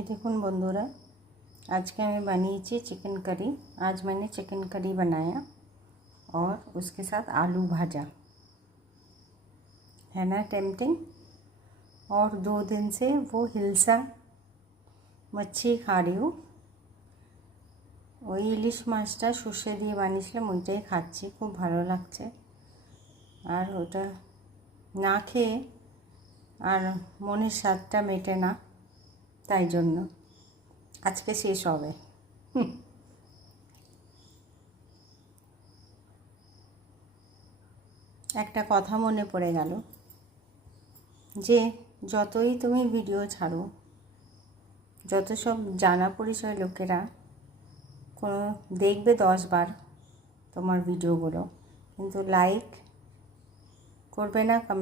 ये देखो बंधुरा, आज के मैं बनी चिकन करी। आज मैंने चिकन करी बनाया और उसके साथ आलू भाजा है ना, टेम्पटिंग। और 2 दिन से वो हिल्सा मच्छी खा रही हूँ। ওই ইলিশ মাছটা সর্ষে দিয়ে বানিয়েছিলাম, ওইটাই খাচ্ছি, খুব ভালো লাগছে। আর ওটা না খেয়ে আর মনের স্বাদটা মেটে না, তাই জন্য আজকে শেষ হবে। একটা কথা মনে পড়ে গেল যে যতই তুমি ভিডিও ছাড়ো, যত সব জানা পরিচয় লোকেরা কোনো দেখবে 10 বার তোমার ভিডিওগুলো, কিন্তু লাইক করবে না, কমেন্ট